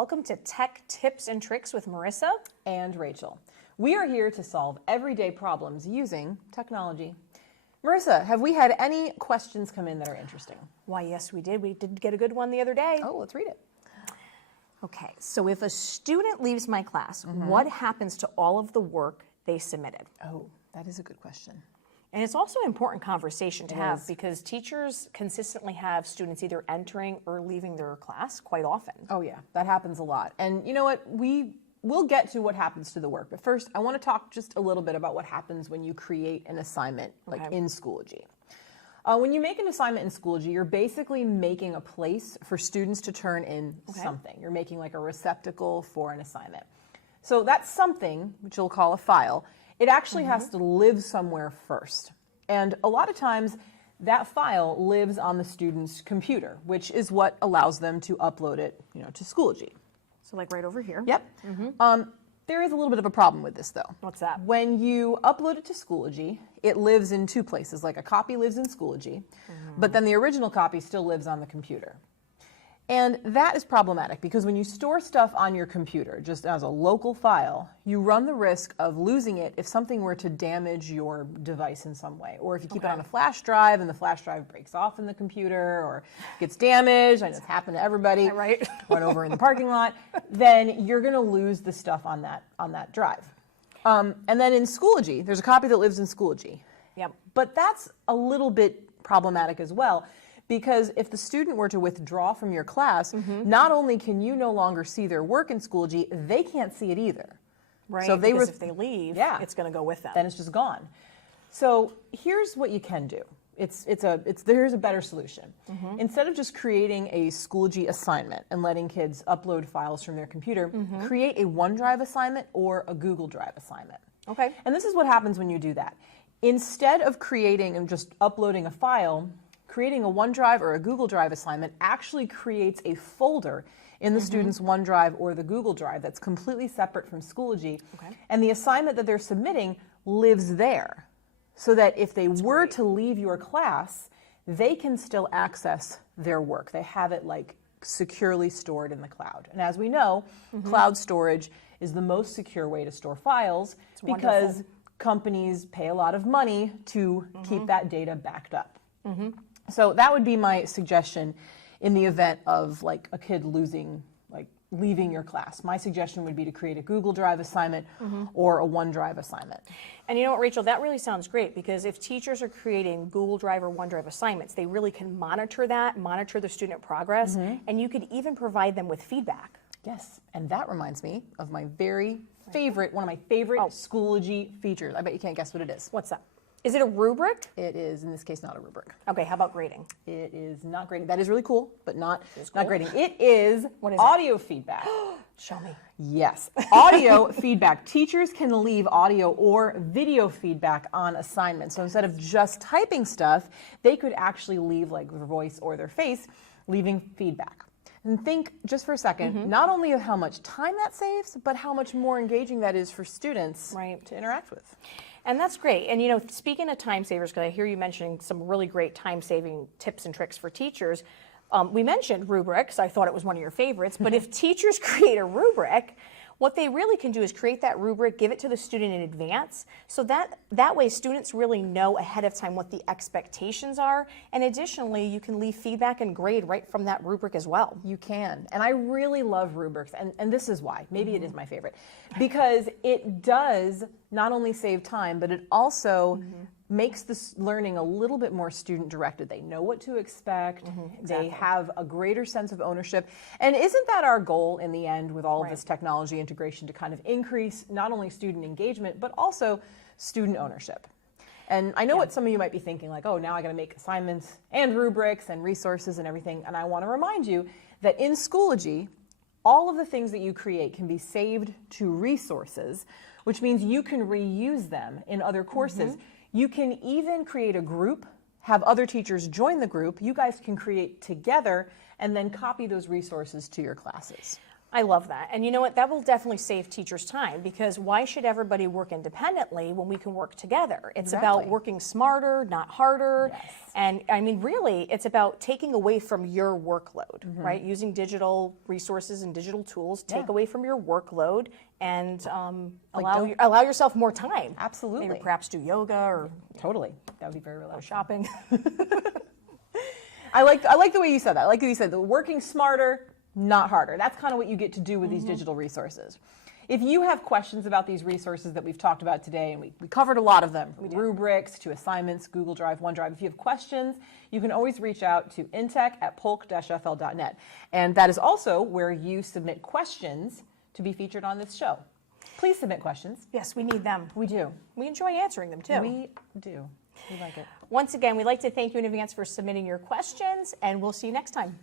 Welcome to Tech Tips and Tricks with Marissa and Rachel. We are here to solve everyday problems using technology. Marissa, have we had any questions come in that are interesting? Why, yes, we did. We did get a good one the other day. Oh, let's read it. Okay, so if a student leaves my class, what happens to all of the work they submitted? Oh, that is a good question. And it's also an important conversation to have because teachers consistently have students either entering or leaving their class quite often. Oh yeah, that happens a lot. And you know what? We'll get to what happens to the work. But first, I want to talk just a little bit about what happens when you create an assignment like in Schoology. When you make an assignment in Schoology, you're basically making a place for students to turn in something. You're making like a receptacle for an assignment. So that's something, which you'll call a file, it actually has to live somewhere first. And a lot of times that file lives on the student's computer, which is what allows them to upload it, to Schoology. So like right over here. Yep. There is a little bit of a problem with this though. What's that? When you upload it to Schoology, it lives in two places. Like a copy lives in Schoology, but then the original copy still lives on the computer. And that is problematic because when you store stuff on your computer, just as a local file, you run the risk of losing it if something were to damage your device in some way. Or if you keep it on a flash drive and the flash drive breaks off in the computer or gets damaged, and it's happened to everybody, right? Run over in the parking lot, then you're going to lose the stuff on that drive. And then in Schoology, there's a copy that lives in Schoology. Yep. But that's a little bit problematic as well. Because if the student were to withdraw from your class, not only can you no longer see their work in Schoology, they can't see it either. Right, so because if they leave, it's going to go with them. Then it's just gone. So here's what you can do. Here's a better solution. Instead of just creating a Schoology assignment and letting kids upload files from their computer, create a OneDrive assignment or a Google Drive assignment. Okay. And this is what happens when you do that. Instead of creating and just uploading a file, creating a OneDrive or a Google Drive assignment actually creates a folder in the student's OneDrive or the Google Drive that's completely separate from Schoology. And the assignment that they're submitting lives there. So that if they were to leave your class, they can still access their work. They have it like securely stored in the cloud. And as we know, cloud storage is the most secure way to store files because companies pay a lot of money to keep that data backed up. So that would be my suggestion in the event of like a kid leaving your class. My suggestion would be to create a Google Drive assignment or a OneDrive assignment. And you know what, Rachel, that really sounds great because if teachers are creating Google Drive or OneDrive assignments, they really can monitor the student progress, and you could even provide them with feedback. Yes, and that reminds me of my very favorite, one of my favorite Schoology features. I bet you can't guess what it is. What's that? Is it a rubric? It is, in this case, not a rubric. Okay, how about grading? It is not grading. That is really cool, but not grading. It is what is audio feedback. Show me. Yes, audio feedback. Teachers can leave audio or video feedback on assignments. So instead of just typing stuff, they could actually leave like their voice or their face, leaving feedback. And think just for a second, not only of how much time that saves, but how much more engaging that is for students to interact with. And that's great. And speaking of time savers, because I hear you mentioning some really great time-saving tips and tricks for teachers, we mentioned rubrics. I thought it was one of your favorites. But if teachers create a rubric, what they really can do is create that rubric, give it to the student in advance, so that way students really know ahead of time what the expectations are. And additionally, you can leave feedback and grade right from that rubric as well. You can. And I really love rubrics. And this is why. Maybe it is my favorite. Because it does not only save time, but it also makes this learning a little bit more student-directed. They know what to expect. They have a greater sense of ownership. And isn't that our goal in the end with all of this technology integration, to kind of increase not only student engagement, but also student ownership? And I know what some of you might be thinking, like, oh, now I got to make assignments and rubrics and resources and everything. And I want to remind you that in Schoology, all of the things that you create can be saved to resources, which means you can reuse them in other courses. You can even create a group, have other teachers join the group. You guys can create together and then copy those resources to your classes. I love that. And you know what? That will definitely save teachers time, because why should everybody work independently when we can work together? It's about Exactly. working smarter, not harder. Yes. And I mean, really, it's about taking away from your workload, right? Using digital resources and digital tools, take Yeah. away from your workload and don't- allow yourself more time. Absolutely. Maybe perhaps do yoga or Totally. That would be very go relaxing. shopping. I like the way you said that. I like the way you said the working smarter, not harder. That's kind of what you get to do with these digital resources. If you have questions about these resources that we've talked about today, and we covered a lot of them, from rubrics to assignments, Google Drive, OneDrive, if you have questions, you can always reach out to intec@polk-fl.net. And that is also where you submit questions to be featured on this show. Please submit questions. Yes, we need them. We do. We enjoy answering them too. We do. We like it. Once again, we'd like to thank you in advance for submitting your questions, and we'll see you next time.